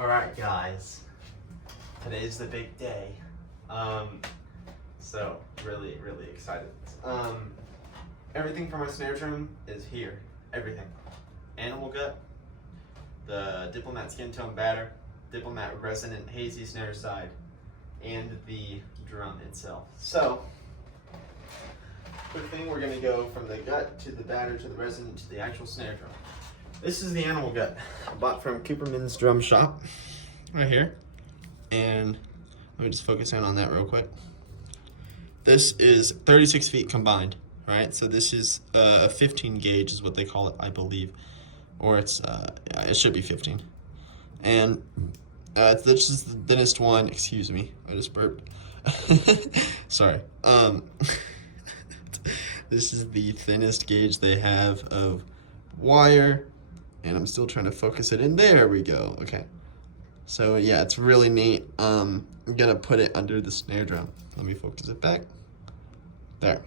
Alright guys, today's the big day. So really excited. Everything for my snare drum is here. Everything. Animal gut, the Diplomat skin tone batter, Diplomat resonant hazy snare side, and the drum itself. So, quick thing, we're gonna go from the gut to the batter to the resonant to the actual snare drum. This is the animal gut I bought from Cooperman's Drum Shop, right here. And let me just focus in on that real quick. This is 36 feet combined, right? So this is a 15 gauge is what they call it, I believe. Or it's, yeah, it should be 15. And this is the thinnest one, excuse me, I just burped. Sorry. This is the thinnest gauge they have of wire. And I'm still trying to focus it in. There we go. Okay. So yeah, it's really neat. I'm gonna put it under the snare drum. Let me focus it back. There.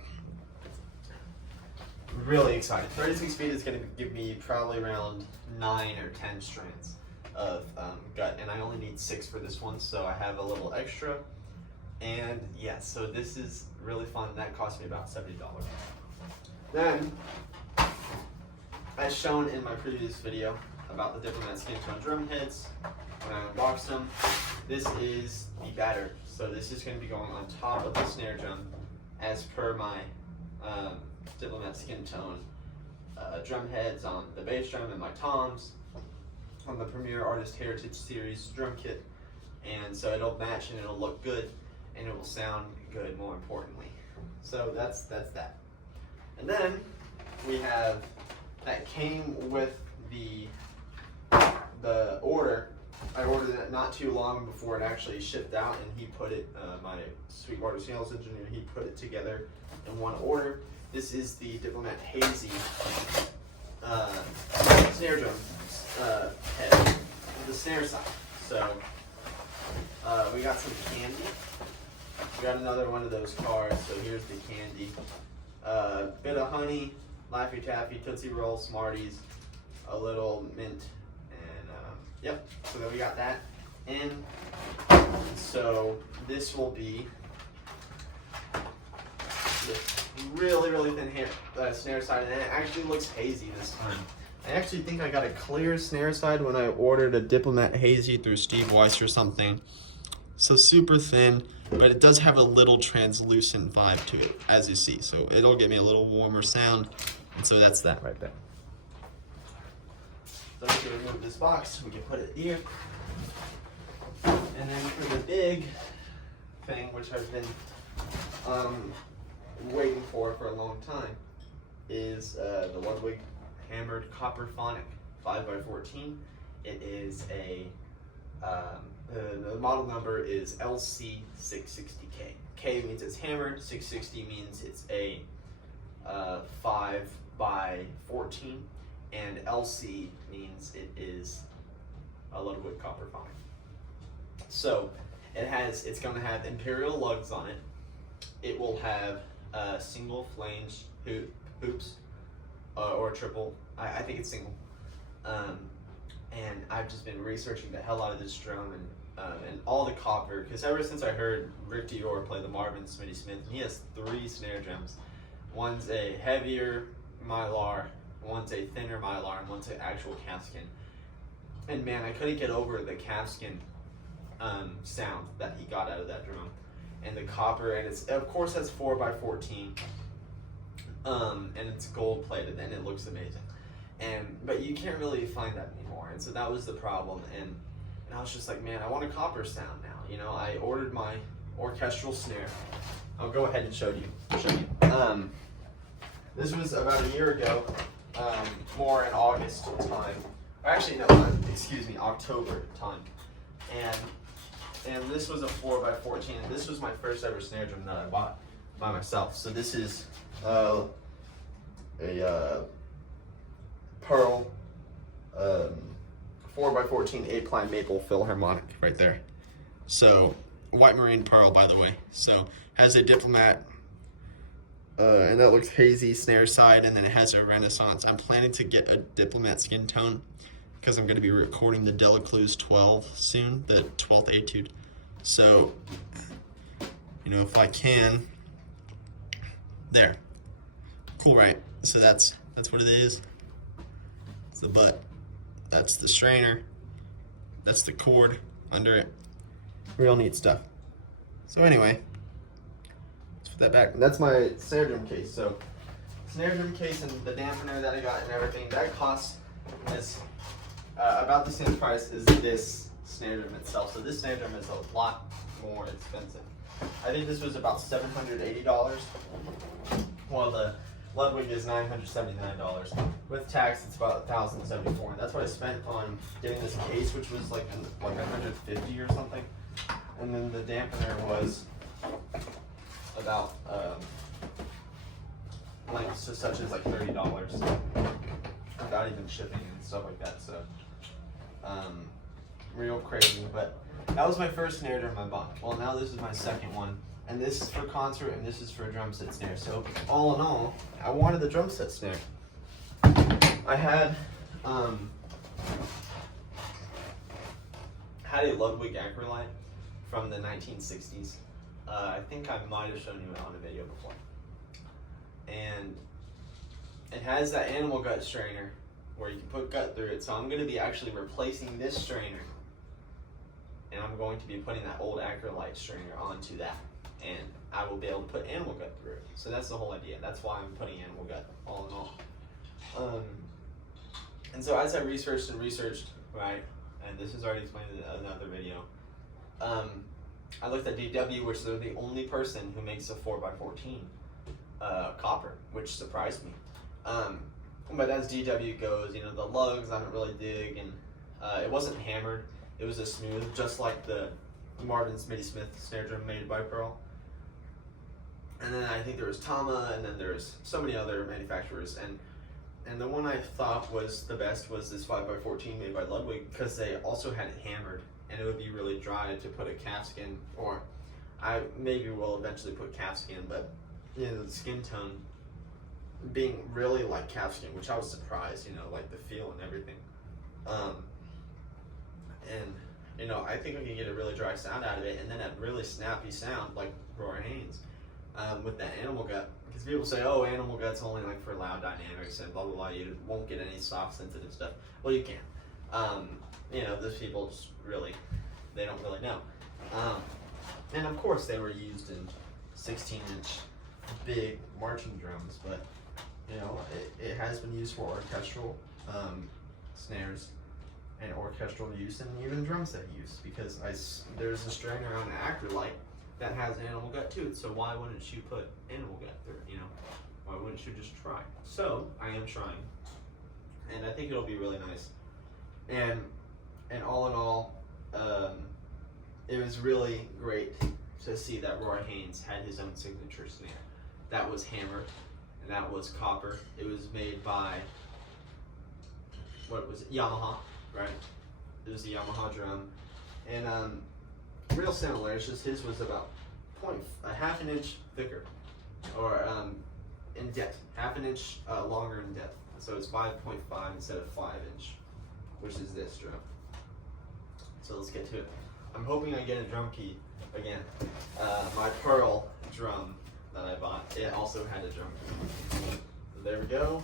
Really excited. 36 feet is gonna give me probably around 9 or 10 strands of gut, and I only need 6 for this one, so I have a little extra. And yeah, so this is really fun. That cost me about $70. Then, as shown in my previous video about the Diplomat skin tone drum heads, when I unboxed them, this is the batter. So this is going to be going on top of the snare drum as per my Diplomat skin tone drum heads on the bass drum and my toms on the Premier Artist Heritage Series drum kit. And so it'll match and it'll look good and it will sound good, more importantly. So that's that. And then we have that came with the order. I ordered it not too long before it actually shipped out, and he put it, my Sweetwater sales engineer, he put it together in one order. This is the Diplomat Hazy snare drum head, the snare side. So we got some candy. We got another one of those cards, so here's the candy. Bit of honey, Laffy Taffy, Tootsie Roll, Smarties, a little mint, and yep, so then we got that. And so this will be this really thin snare side, and it actually looks hazy this time. I actually think I got a clear snare side when I ordered a Diplomat Hazy through Steve Weiss or something. So super thin, but it does have a little translucent vibe to it, as you see. So it'll give me a little warmer sound, and so that's that right there. So we can remove this box, we can put it here. And then for the big thing, which I've been waiting for a long time, is the Ludwig Hammered Copperphonic 5x14. It is a the model number is LC660K. K means it's hammered, 660 means it's a 5x14, and LC means it is a Ludwig Copperphonic. So it's going to have imperial lugs on it. It will have single flange hoops or triple. I think it's single. And I've just been researching the hell out of this drum and all the copper, because ever since I heard Rick Dior play the Marvin Smitty Smith, he has 3 snare drums. One's a heavier Mylar, one's a thinner Mylar, and one's an actual calfskin. And man, I couldn't get over the calfskin sound that he got out of that drum. And the copper, and it's of course has 4x14, and it's gold plated, and it looks amazing. But you can't really find that anymore, and so that was the problem. And I was just like, man, I want a copper sound now. You know, I ordered my orchestral snare. I'll go ahead and show you. This was about a year ago, more in August time. Or actually, no, excuse me, October time. And this was a 4x14, and this was my first ever snare drum that I bought by myself. So this is a Pearl 4x14 8-ply maple Philharmonic right there. So white marine pearl, by the way. So has a Diplomat and that looks hazy snare side, and then it has a Renaissance. I'm planning to get a Diplomat skin tone because I'm going to be recording the Delacluse 12 soon, the 12th etude. So, you know, if I can, there. Cool, right? So that's what it is. It's the butt. That's the strainer. That's the cord under it. Real neat stuff. So anyway, let's put that back. That's my snare drum case. So snare drum case and the dampener that I got and everything, that costs is about the same price as this snare drum itself. So this snare drum is a lot more expensive. I think this was about $780, while the Ludwig is $979. With tax, it's about $1,074, and that's what I spent on getting this case, which was like $150 or something. And then the dampener was about like such as like $30, without even shipping and stuff like that. So real crazy. But that was my first snare drum I bought. Well, now this is my second one. And this is for concert, and this is for drum set snare. So all in all, I wanted the drum set snare. I had a Ludwig Acrolite from the 1960s. I think I might have shown you it on a video before. And it has that animal gut strainer where you can put gut through it. So I'm going to be actually replacing this strainer, and I'm going to be putting that old Acrolite strainer onto that. And I will be able to put animal gut through it. So that's the whole idea. That's why I'm putting animal gut, all in all. And so as I researched, right, and this is already explained in another video, I looked at DW, which they're the only person who makes a 4x14 copper, which surprised me. But as DW goes, you know, the lugs I don't really dig, and it wasn't hammered. It was a smooth, just like the Marvin Smitty Smith snare drum made by Pearl. And then I think there was Tama, and then there's so many other manufacturers, and the one I thought was the best was this 5x14 made by Ludwig, because they also had it hammered, and it would be really dry to put a calfskin, or I maybe will eventually put calfskin, but you know, the skin tone being really like calfskin, which I was surprised, you know, like the feel and everything. And you know, I think we can get a really dry sound out of it, and then a really snappy sound like Roy Haynes with that animal gut. Because people say, oh, animal gut's only like for loud dynamics and blah blah blah. You won't get any soft sensitive stuff. Well, you can. You know, those people just really, they don't really know. And of course, they were used in 16-inch big marching drums, but you know, it has been used for orchestral snares and orchestral use, and even drum set use, because there's a strainer on an Acrolite that has animal gut to it. So why wouldn't you put animal gut through it? You know, why wouldn't you just try? So I am trying, and I think it'll be really nice. And all in all, it was really great to see that Roy Haynes had his own signature snare. That was hammered, and that was copper. It was made by, what was it, Yamaha, right? It was the Yamaha drum, and real similar. It's just his was about a half an inch thicker, or in depth, half an inch longer in depth. So it's 5.5 instead of 5-inch, which is this drum. So let's get to it. I'm hoping I get a drum key again. My Pearl drum that I bought, it also had a drum key. So there we go.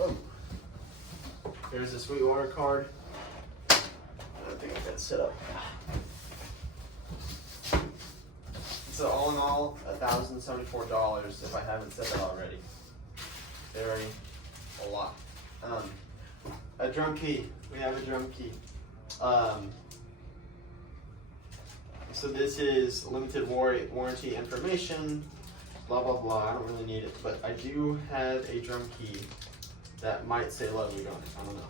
Oh. There's a Sweetwater card. I don't think I got it set up. So all in all, $1,074 if I haven't said that already. Very a lot. A drum key. We have a drum key. So this is limited warranty information. Blah blah blah. I don't really need it, but I do have a drum key that might say Ludwig on it. I don't know.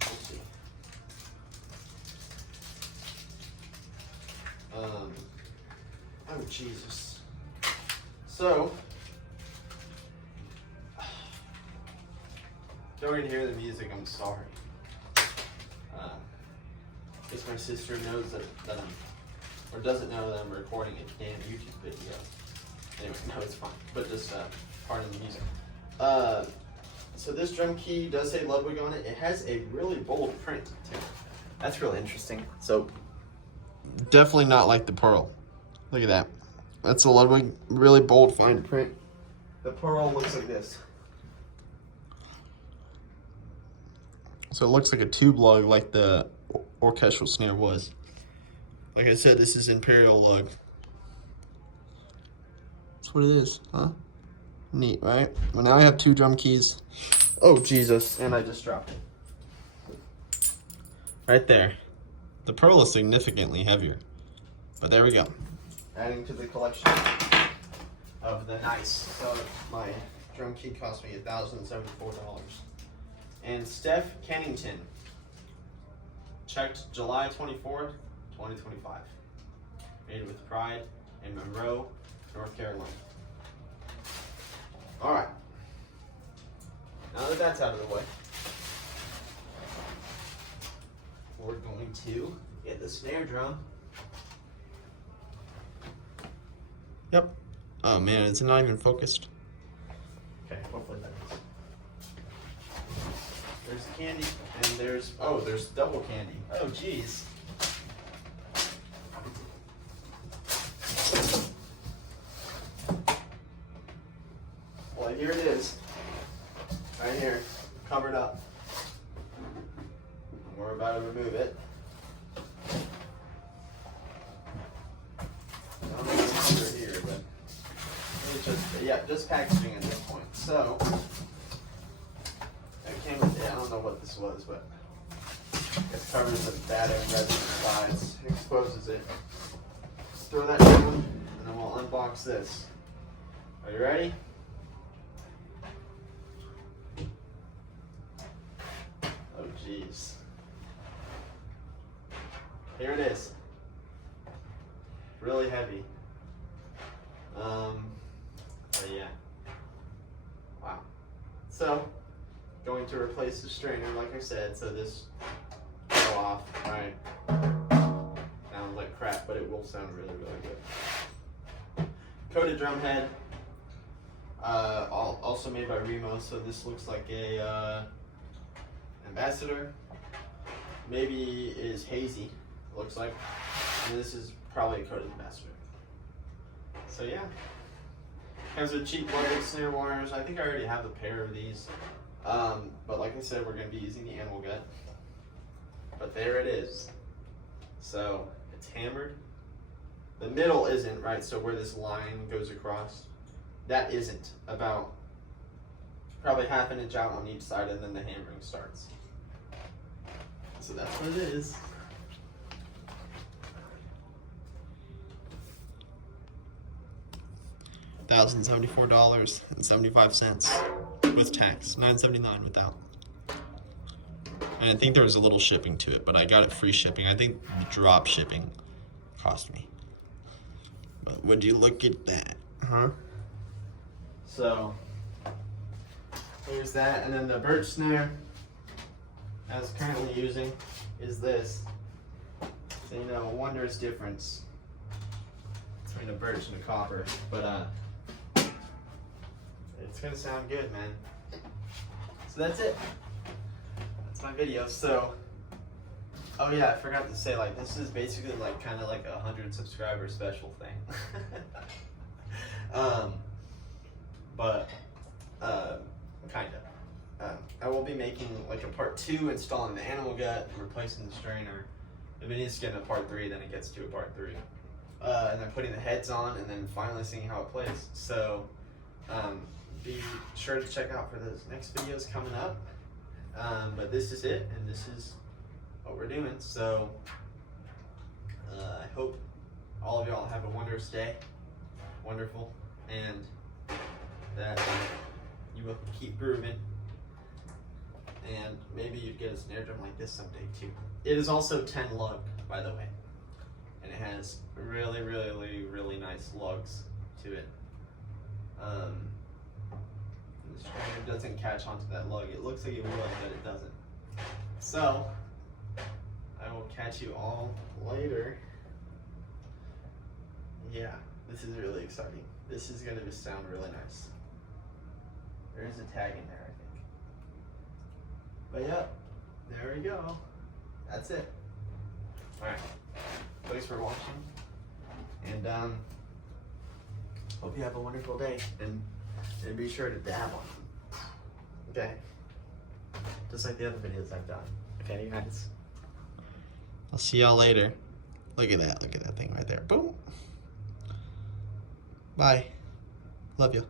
Let's see. Oh Jesus. So, don't even hear the music. I'm sorry. Guess my sister knows that I'm or doesn't know that I'm recording a damn YouTube video. Anyway, no, it's fine, but just pardon the music. So this drum key does say Ludwig on it. It has a really bold print too. That's really interesting. So definitely not like the Pearl. Look at that. That's a Ludwig, really bold, fine print. The Pearl looks like this. So it looks like a tube lug like the orchestral snare was. Like I said, this is Imperial lug. That's what it is, huh? Neat, right? Well, now I have 2 drum keys. Oh, Jesus, and I just dropped it. Right there. The Pearl is significantly heavier, but there we go. Adding to the collection of the nice. So my drum key cost me $1,074. And Steph Kennington, checked July 24th, 2025. Made with pride in Monroe, North Carolina. All right. Now that that's out of the way, we're going to get the snare drum. Yep. Oh man, it's not even focused. Okay, hopefully that is. There's candy, and there's double candy. Oh geez. Well, here it is. Right here, covered up. We're about to remove it. I don't know what's under here, but it's just packaging at this point. So it came with, I don't know what this was, but it covers the data and resin sides, exposes it. Throw that down, and then we'll unbox this. Are you ready? Oh jeez. Here it is. Really heavy. But yeah. Wow. So, going to replace the strainer, like I said, so this will go off, right? Sounds like crap, but it will sound really, really good. Coated drum head. Also made by Remo, so this looks like a Ambassador. Maybe is hazy, looks like. And this is probably a coated Ambassador. So yeah. Has a cheap Ludwig snare wires. I think I already have a pair of these. But like I said, we're going to be using the animal gut. But there it is. So it's hammered. The middle isn't, right? So where this line goes across, that isn't. About probably ½ an inch out on each side, and then the hammering starts. So that's what it is. $1,074.75 with tax, $9.79 without. And I think there was a little shipping to it, but I got it free shipping. I think drop shipping cost me. But would you look at that, huh? So here's that, and then the birch snare I was currently using is this. So you know, a wondrous difference between a birch and a copper, but it's gonna sound good, man. So that's it. That's my video. So, oh yeah, I forgot to say, like, this is basically like kind of like a 100 subscriber special thing. Kinda. I will be making like a part 2, installing the animal gut, replacing the strainer. If it needs to get into part 3, then it gets to a part 3. And then putting the heads on, and then finally seeing how it plays. So, be sure to check out for those next videos coming up. But this is it, and this is what we're doing. So, I hope all of y'all have a wondrous day, wonderful, and that you will keep grooving. And maybe you'd get a snare drum like this someday too. It is also 10 lug, by the way. And it has really, really, really nice lugs to it. The strainer doesn't catch onto that lug. It looks like it would, but it doesn't. So, I will catch you all later. Yeah, this is really exciting. This is gonna sound really nice. There is a tag in there, I think. But yeah, there we go. That's it. Alright, thanks for watching. And hope you have a wonderful day. And be sure to dab on them. Okay? Just like the other videos I've done. Okay, guys? I'll see y'all later. Look at that thing right there. Boom. Bye. Love you.